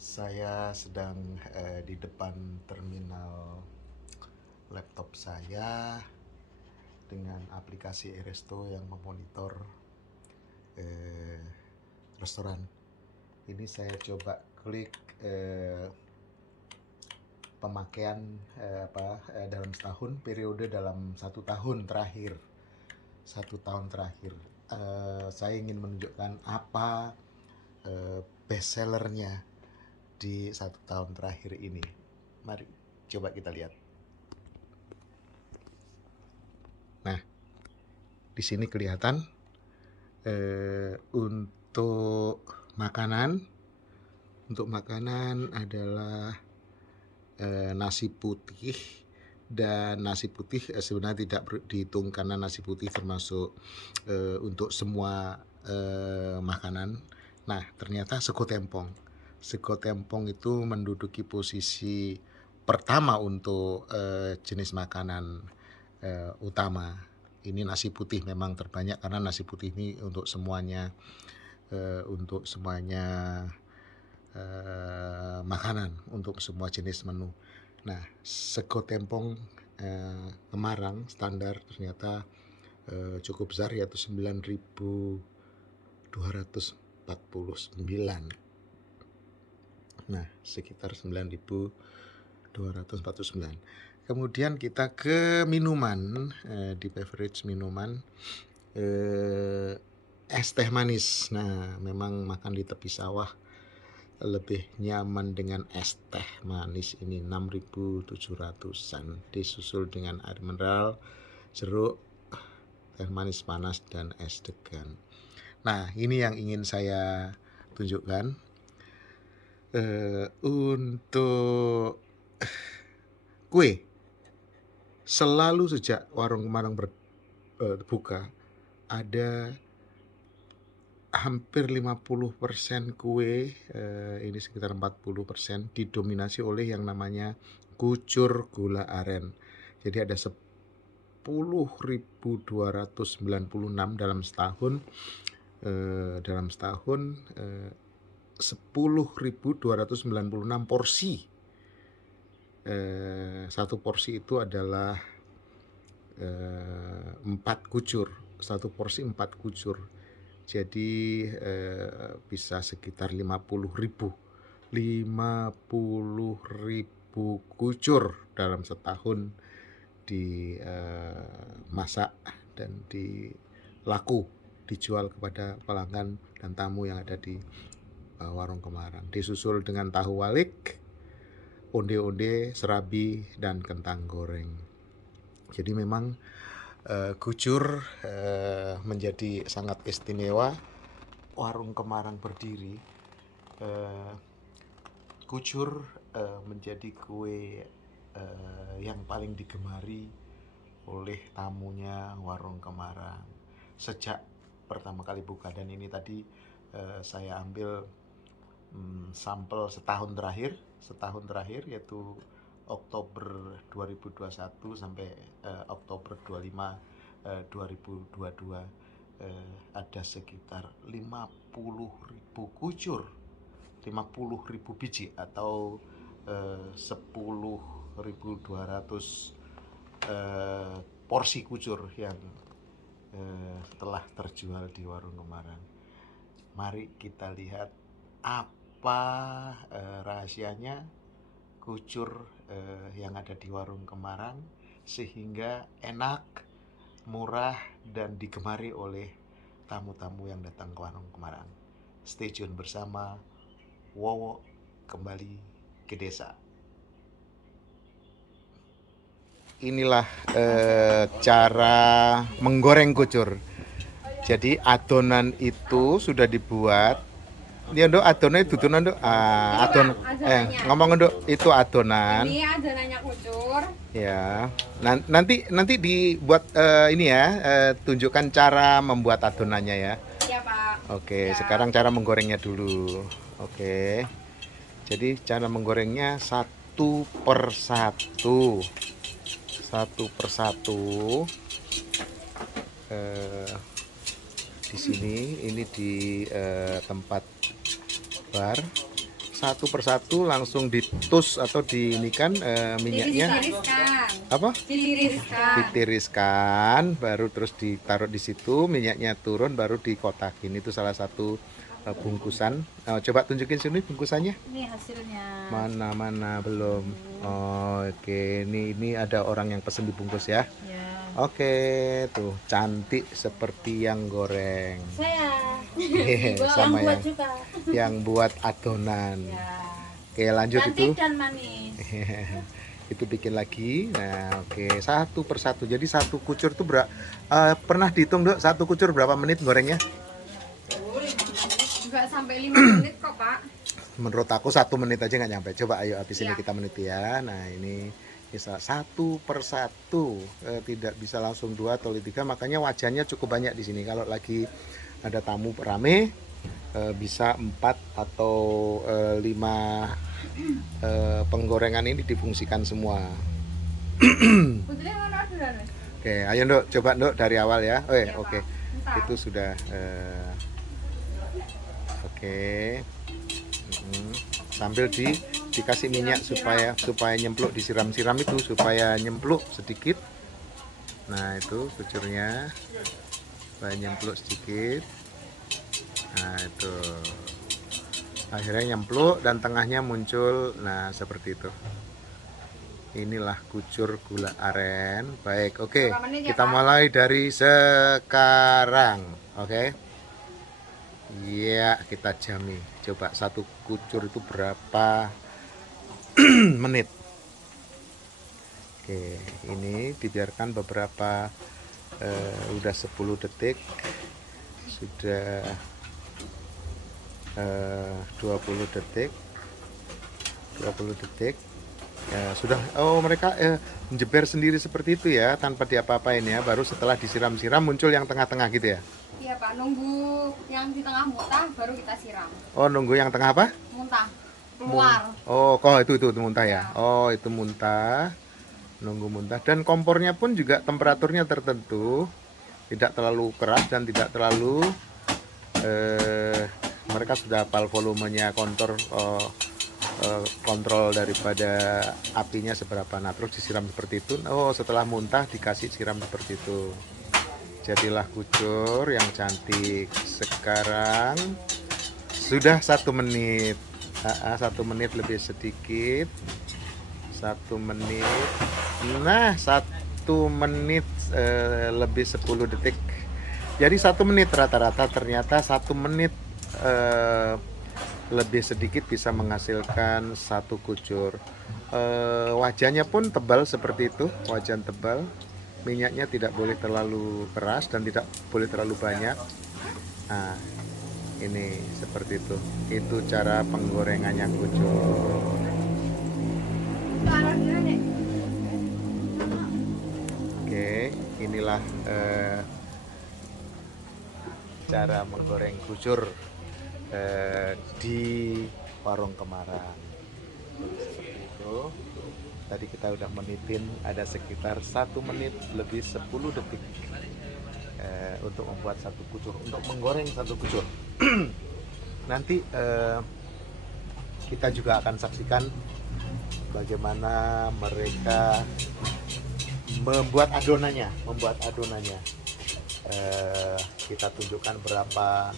Saya sedang di depan terminal laptop saya dengan aplikasi Eresto yang memonitor eh, restoran. Ini saya coba klik pemakaian dalam setahun, periode dalam 1 tahun terakhir. 1 tahun terakhir, saya ingin menunjukkan apa bestsellernya di 1 tahun terakhir ini. Mari coba kita lihat. Nah, di sini kelihatan untuk makanan adalah nasi putih, dan nasi putih sebenarnya tidak dihitung karena nasi putih termasuk untuk semua makanan. Nah, ternyata sego tempong itu menduduki posisi pertama untuk jenis makanan utama. Ini nasi putih memang terbanyak karena nasi putih ini untuk semuanya makanan, untuk semua jenis menu. Nah, sego tempong Kemarang standar ternyata cukup besar, yaitu 9.249. Nah, sekitar 9.249. Kemudian kita ke minuman, di beverage minuman, es teh manis. Nah, memang makan di tepi sawah lebih nyaman dengan es teh manis ini, 6.700-an, disusul dengan air mineral, jeruk, teh manis panas, dan es degan. Nah, ini yang ingin saya tunjukkan. Untuk kue, selalu sejak warung Kemarang berbuka, ada hampir 50% kue, ini sekitar 40%, didominasi oleh yang namanya kucur gula aren. Jadi ada 10.296 dalam setahun. 10.296 porsi. Satu porsi itu adalah 4 kucur. Satu porsi 4 kucur. Jadi bisa sekitar 50.000 kucur dalam setahun dimasak dan dijual kepada pelanggan dan tamu yang ada di warung Kemarang. Disusul dengan tahu walik, onde-onde, serabi, dan kentang goreng. Jadi memang kucur menjadi sangat istimewa. Warung Kemarang berdiri, kucur menjadi kue yang paling digemari oleh tamunya warung Kemarang sejak pertama kali buka. Dan ini tadi saya ambil sampel setahun terakhir, yaitu Oktober 2021 sampai Oktober 25 2022. Ada sekitar 50.000 kucur, 50.000 biji, atau 10.200 porsi kucur yang telah terjual di warung Kemarang. Mari kita lihat apa rahasianya kucur yang ada di warung Kemarang sehingga enak, murah, dan digemari oleh tamu-tamu yang datang ke warung Kemarang. Stay tune bersama Wowo Kembali ke Desa. Inilah cara menggoreng kucur. Jadi adonan itu sudah dibuat. Dia Nduk, adonannya dudunan Nduk. Ngomong Nduk, itu adonan. Ini adonannya kucur. Ya. Nanti dibuat ini ya, tunjukkan cara membuat adonannya ya. Iya, Pak. Oke, Ya. sekarang cara menggorengnya dulu. Oke. Jadi cara menggorengnya satu persatu. Di sini, ini di tempat bar, satu persatu langsung ditus atau diinikan minyaknya Ditiriskan. apa? Ditiriskan. Ditiriskan, baru terus ditaruh di situ, minyaknya turun, baru dikotakin. Itu salah satu bungkusan. Coba tunjukin sini bungkusannya. Ini hasilnya. Mana belum. Oh, oke, ini ada orang yang pesen dibungkus ya. Ya. Oke, tuh cantik seperti yang goreng. Saya. Sama buat juga. yang buat adonan. Ya. Oke, lanjut Cantik itu. dan manis. Itu bikin lagi. Nah, oke, satu persatu. Jadi satu kucur tuh pernah dihitung, Dok, satu kucur berapa menit gorengnya? Enggak sampai 5 menit kok, Pak. Menurut aku 1 menit aja nggak nyampe. Coba ayo habis ini Iya. kita meniti ya. Nah, ini bisa satu persatu, tidak bisa langsung 2 atau 3. Makanya wajannya cukup banyak di sini. Kalau lagi ada tamu rame, bisa 4 atau 5 penggorengan ini difungsikan semua. Putri mana orderan, Mas? Oke, ayo Nduk, coba Nduk dari awal ya. Iya, Oke. Pak. Bentar. Itu sudah oke. Sambil dikasih minyak supaya nyempluk, disiram-siram itu supaya nyempluk sedikit. Nah, itu kucurnya supaya nyempluk sedikit. Nah, itu akhirnya nyempluk dan tengahnya muncul. Nah, seperti itu. Inilah kucur gula aren. Baik, oke. Berapa menit ya, Kita Pak? mulai dari sekarang. Oke. Iya, kita jami. Coba satu kucur itu berapa menit? Oke, ini dibiarkan beberapa udah 10 detik. Sudah 20 detik. 20 detik. Ya, sudah. Oh, mereka menjeber sendiri seperti itu ya, tanpa diapa-apain ya. Baru setelah disiram-siram muncul yang tengah-tengah gitu ya. Iya, Pak. Nunggu yang di tengah muntah baru kita siram. Oh, nunggu yang tengah apa? Muntah. Keluar. Oh, kok itu muntah ya? Oh, itu muntah. Nunggu muntah, dan kompornya pun juga temperaturnya tertentu, tidak terlalu keras dan tidak terlalu mereka sudah hafal volumenya, kontrol daripada apinya seberapa. Nah, terus disiram seperti itu. Oh, setelah muntah dikasih siram seperti itu. Jadilah kucur yang cantik. Sekarang sudah 1 menit. 1 menit lebih sedikit. 1 menit. Nah, 1 menit lebih 10 detik. Jadi 1 menit rata-rata, ternyata 1 menit lebih sedikit bisa menghasilkan 1 kucur. Wajannya pun tebal seperti itu, wajan tebal. Minyaknya tidak boleh terlalu keras dan tidak boleh terlalu banyak. Nah, ini seperti itu. Itu cara penggorengannya kucur. Oke, inilah cara menggoreng kucur di warung Kemarang. Seperti itu. Tadi kita udah menitin ada sekitar 1 menit lebih 10 detik untuk membuat 1 kucur, untuk menggoreng 1 kucur. Nanti kita juga akan saksikan bagaimana mereka membuat adonannya. Kita tunjukkan berapa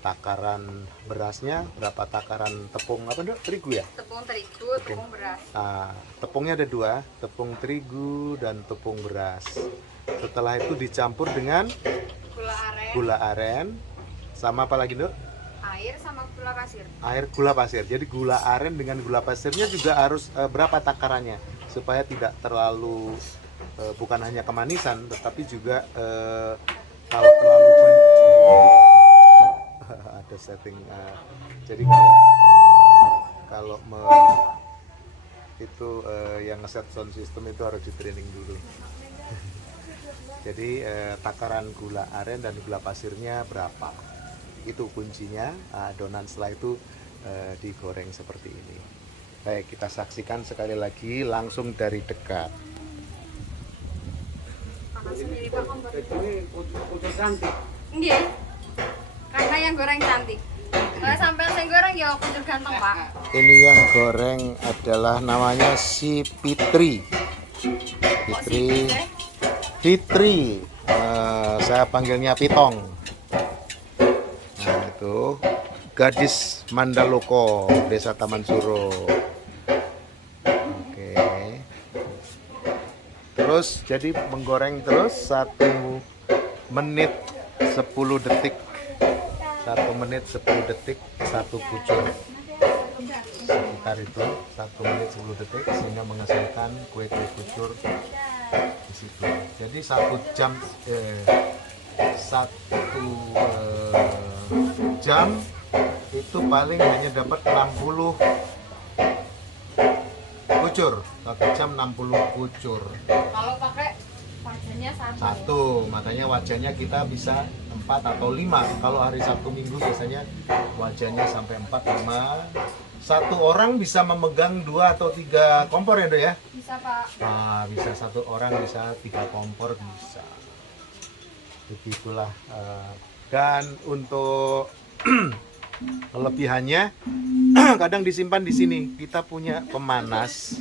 takaran berasnya, berapa takaran tepung apa Dok? Terigu ya? Tepung terigu, tepung beras. Nah, tepungnya ada 2, tepung terigu dan tepung beras. Setelah itu dicampur dengan gula aren, sama apa lagi Dok? Air sama gula pasir. Air gula pasir. Jadi gula aren dengan gula pasirnya juga harus berapa takarannya supaya tidak terlalu bukan hanya kemanisan, tetapi juga kalau terlalu banyak ada setting. Jadi kalau itu yang ngeset sound system itu harus di training dulu. Jadi takaran gula aren dan gula pasirnya berapa? Itu kuncinya. Adonan setelah itu digoreng seperti ini. Baik, kita saksikan sekali lagi langsung dari dekat. Sendiri Pak kompor. Ini kucur cantik. Iya. Karena yang goreng cantik. Kalau sampean sing goreng ya kudu ganteng, Pak. Ini yang goreng adalah namanya si Fitri. Kok Fitri, sih? Fitri. Saya panggilnya Pitong. Nah, itu gadis Mandaloko, Desa Taman Suro. Oke. Terus jadi menggoreng terus 1 menit 10 detik. 1 menit 10 detik satu pucuk. Sekitar itu 1 menit 10 detik sehingga menghasilkan kue-kue kucur di situ. Jadi 1 jam itu paling hanya dapat 60 kucur. 1 jam 60 kucur. Kalau pakai wajannya Satu, makanya wajannya kita bisa 4 atau 5. Kalau hari Sabtu Minggu biasanya wajannya sampai 4, 5. Satu orang bisa memegang 2 atau 3 kompor ya, Dok ya? Bisa, Pak. Nah, bisa satu orang bisa 3 kompor bisa. Begitulah. Dan untuk kelebihannya kadang disimpan di sini. Kita punya pemanas.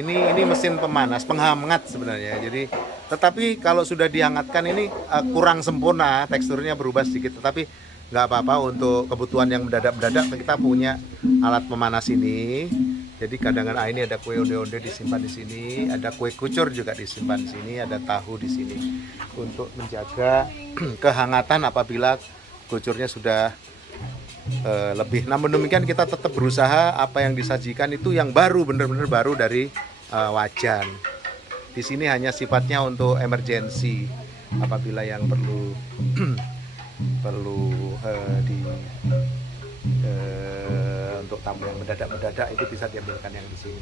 Ini mesin pemanas, penghangat sebenarnya. Jadi, tetapi kalau sudah dihangatkan ini kurang sempurna, teksturnya berubah sedikit. Tetapi nggak apa-apa, untuk kebutuhan yang mendadak-mendadak kita punya alat pemanas ini. Jadi kadang ini ada kue onde-onde disimpan di sini, ada kue kucur juga disimpan di sini, ada tahu di sini untuk menjaga kehangatan apabila kucurnya sudah lebih. Namun demikian kita tetap berusaha apa yang disajikan itu yang baru, benar-benar baru dari wajan. Di sini hanya sifatnya untuk emergensi apabila yang perlu untuk tamu yang mendadak-mendadak itu bisa diambilkan yang di sini.